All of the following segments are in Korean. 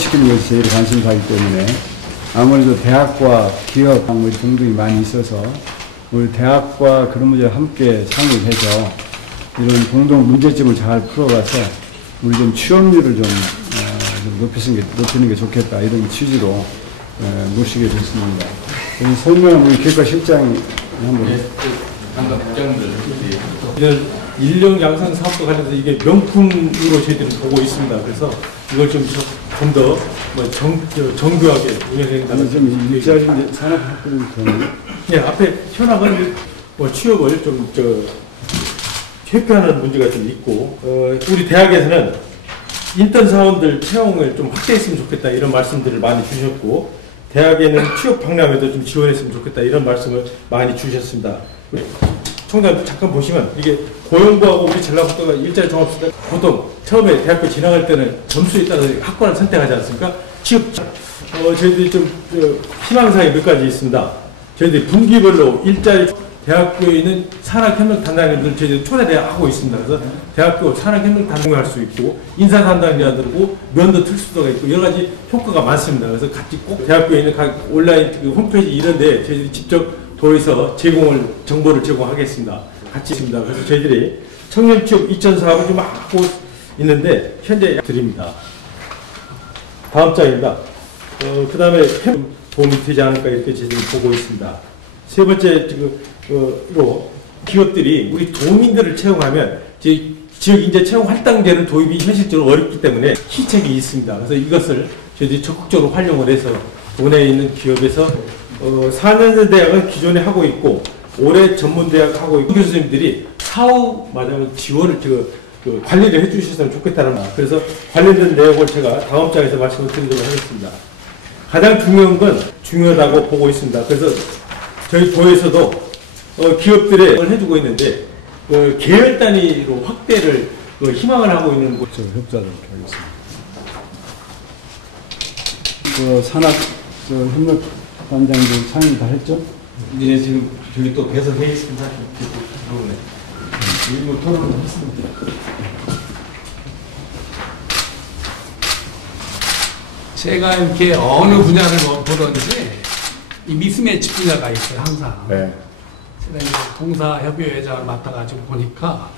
취업시키는 것이 제일 관심사이기 때문에 아무래도 대학과 기업 등등이 많이 있어서 우리 대학과 그런 문제를 함께 상의해서 이런 공동 문제점을 잘 풀어가서 우리 좀 취업률을 좀 높이는 게 좋겠다 이런 취지로 모시게 됐습니다. 설명 우리 교육과 실장이 한번. 방금 국장들 인력 양성 사업과 관련해서 이게 명품으로 저희들이 보고 있습니다. 그래서 이걸 좀 더 정교하게 운영해야된다는 좀 일자리 산업학부를 예, 앞에 현황은 취업을 좀 회피하는 문제가 좀 있고 우리 대학에서는 인턴 사원들 채용을 좀 확대했으면 좋겠다 이런 말씀들을 많이 주셨고 대학에는 취업 박람회도 좀 지원했으면 좋겠다 이런 말씀을 많이 주셨습니다. 총장님 잠깐 보시면 이게 고용부하고 우리 전라북도가 일자리 종합시대 보통 처음에 대학교 진학할 때는 점수에 따라서 학과를 선택하지 않습니까? 취업 저희들이 좀 희망사항이 몇 가지 있습니다. 저희들이 분기별로 일자리 대학교에 있는 산학협력 담당자들 저희들이 초대하고 있습니다. 그래서 대학교 산학협력 담당할 수 있고 인사 담당자들고 면도 특수도가 있고 여러 가지 효과가 많습니다. 그래서 같이 꼭 대학교에 있는 각 온라인 홈페이지 이런데 저희들이 직접 도에서 정보를 제공하겠습니다. 같이 있습니다. 그래서 저희들이 청년 취업 2천 사업을 좀 하고 있는데 현재 드립니다. 다음 장입니다. 그 다음에 도움이 되지 않을까 이렇게 저희들이 보고 있습니다. 세 번째 로 기업들이 우리 도민들을 채용하면 지역 인재 채용 할당제를 도입이 현실적으로 어렵기 때문에 희책이 있습니다. 그래서 이것을 저희들이 적극적으로 활용을 해서 도내에 있는 기업에서 4년제 대학은 기존에 하고 있고 올해 전문대학 하고 있고 교수님들이 사후 말하자면 지원을 관리를 해주셨으면 좋겠다는 말. 그래서 관련된 내용을 제가 다음 장에서 말씀을 드리도록 하겠습니다. 가장 중요한 건 중요하다고 보고 있습니다. 그래서 저희 도에서도 기업들에 해주고 있는데 계열 단위로 확대를 희망을 하고 있는 곳. 협조하도록 하겠습니다. 산학 협력 단장들 참여 다 했죠? 네, 지금 저기 또 배석해 있습니다. 일부 토론을 했습니다. 제가 이렇게 어느 분야를 보든지 이 미스매치 분야가 있어요, 항상. 네. 제가 동사협의회장을 맡아가지고 보니까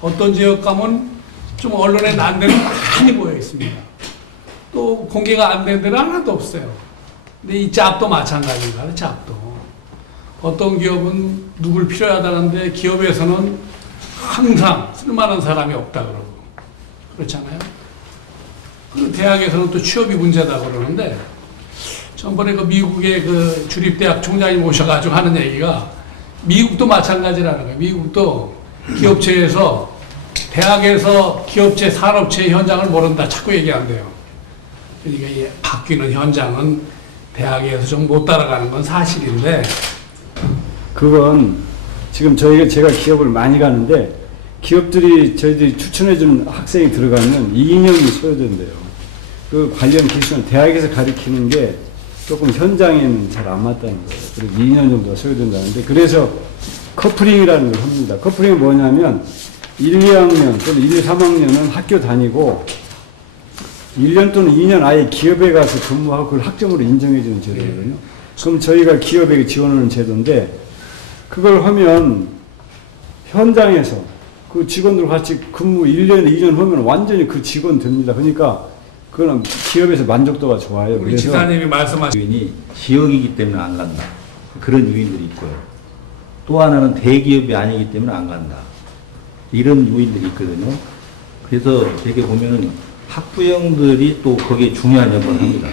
어떤 지역 가면 좀 언론에 난 데는 많이 모여 있습니다. 또 공개가 안 된 데는 하나도 없어요. 근데 이 짭도 마찬가지입니다. 짭도. 어떤 기업은 누굴 필요하다는데 기업에서는 항상 쓸만한 사람이 없다 그러고 그렇잖아요. 그리고 대학에서는 또 취업이 문제다 그러는데 전번에 미국의 주립대학 총장님 오셔가지고 하는 얘기가 미국도 마찬가지라는 거예요. 미국도 기업체에서 대학에서 기업체 산업체 현장을 모른다 자꾸 얘기한대요. 그러니까 이 바뀌는 현장은 대학에서 좀 못 따라가는 건 사실인데 그건 지금 제가 기업을 많이 가는데 기업들이 저희들이 추천해주는 학생이 들어가면 2년이 소요된대요. 그 관련 기술은 대학에서 가르치는 게 조금 현장에는 잘 안 맞다는 거예요. 그래서 2년 정도가 소요된다는데 그래서 커플링이라는 걸 합니다. 커플링이 뭐냐면 1, 2학년 또는 1, 3학년은 학교 다니고 1년 또는 2년 아예 기업에 가서 근무하고 그걸 학점으로 인정해주는 제도거든요. 그럼 저희가 기업에게 지원하는 제도인데 그걸 하면 현장에서 그 직원들 같이 근무 1년, 2년 하면 완전히 그 직원 됩니다. 그러니까 그거는 기업에서 만족도가 좋아요. 우리 지사님이 말씀하신 요인이 지역이기 때문에 안 간다. 그런 요인들이 있고요. 또 하나는 대기업이 아니기 때문에 안 간다. 이런 요인들이 있거든요. 그래서 되게 보면은 학부형들이 또 거기에 중요한 역할을 합니다.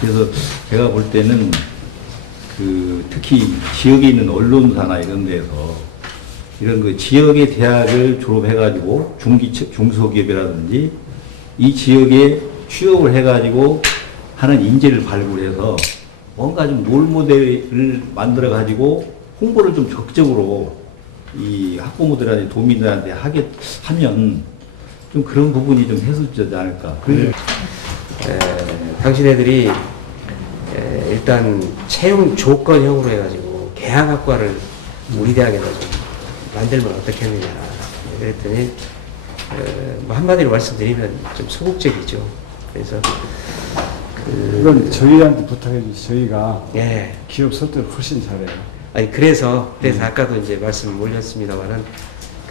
그래서 제가 볼 때는 특히 지역에 있는 언론사나 이런 데서 이런 지역의 대학을 졸업해가지고 중소기업이라든지 이 지역에 취업을 해가지고 하는 인재를 발굴해서 뭔가 좀 롤모델을 만들어가지고 홍보를 좀 적극적으로 이 학부모들한테 도민들한테 하면 좀 그런 부분이 좀 해소되지 않을까. 당신네들이 일단 채용 조건형으로 해가지고 개항학과를 우리 대학에서 좀 만들면 어떻겠느냐 그랬더니 뭐 한마디로 말씀드리면 좀 소극적이죠. 그래서 이건 저희한테 부탁해 주시. 저희가 예. 기업 설득을 훨씬 잘해요. 아니 그래서 아까도 이제 말씀 올렸습니다만은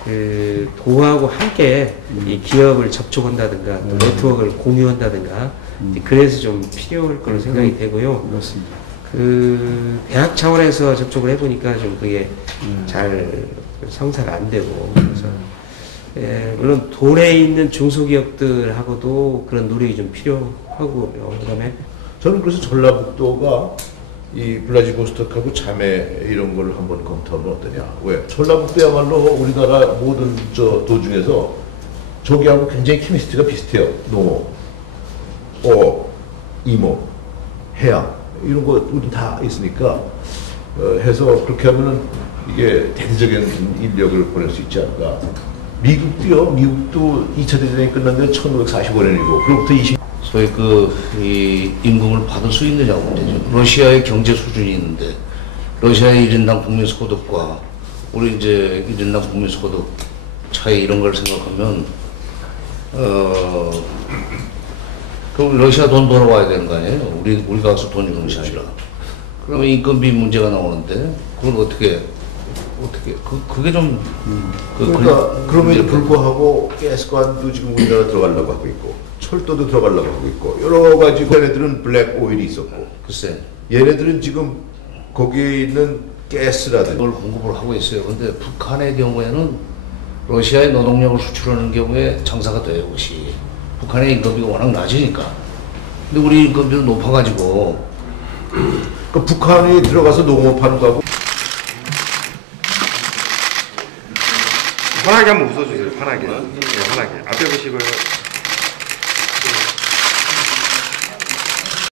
그 도하고 함께 이 기업을 접촉한다든가 또 네트워크를 공유한다든가 그래서 좀 필요할 거로 생각이 되고요. 그렇습니다. 그 대학 차원에서 접촉을 해보니까 좀 그게 잘 성사가 안 되고 그래서 예, 물론 도내에 있는 중소기업들하고도 그런 노력이 좀 필요하고요. 그다음에 저는 그래서 전라북도가 이 블라디보스톡하고 자매 이런 걸 한번 검토하면 어떠냐. 왜? 전라북도야말로 우리나라 모든 도 중에서 저기하고 굉장히 케미스트리가 비슷해요. 농어, 이모, 해양 이런 거 우리 다 있으니까 해서 그렇게 하면은 이게 대대적인 인력을 보낼 수 있지 않을까. 미국도요. 미국도 2차 대전이 끝난 게 1945년이고 그로부터 20. 소위 이 임금을 받을 수 있느냐고 문제죠. 러시아의 경제 수준이 있는데 러시아의 1인당 국민소득과 우리 이제 1인당 국민소득 차이 이런 걸 생각하면 그럼 러시아 돈 벌어와야 되는 거 아니에요? 우리가 가서 돈 주는 것이 아니라. 그러면 인건비 문제가 나오는데 그걸 어떻게 그게 좀 그러니까 그럼에도 불구하고 가스관도 지금 우리나라 들어가려고 하고 있고 철도도 들어가려고 하고 있고 여러 가지 얘네들은 블랙 오일이 있었고 글쎄 얘네들은 지금 거기에 있는 가스라든지 그걸 공급을 하고 있어요. 근데 북한의 경우에는 러시아의 노동력을 수출하는 경우에 장사가 돼요. 혹시 북한의 인건비가 워낙 낮으니까. 근데 우리 인건비는 높아가지고 그러니까 북한이 들어가서 농업하는 거하고 편하게 한번 웃어주세요. 편하게. 네, 편하게. 앞에 보시고요.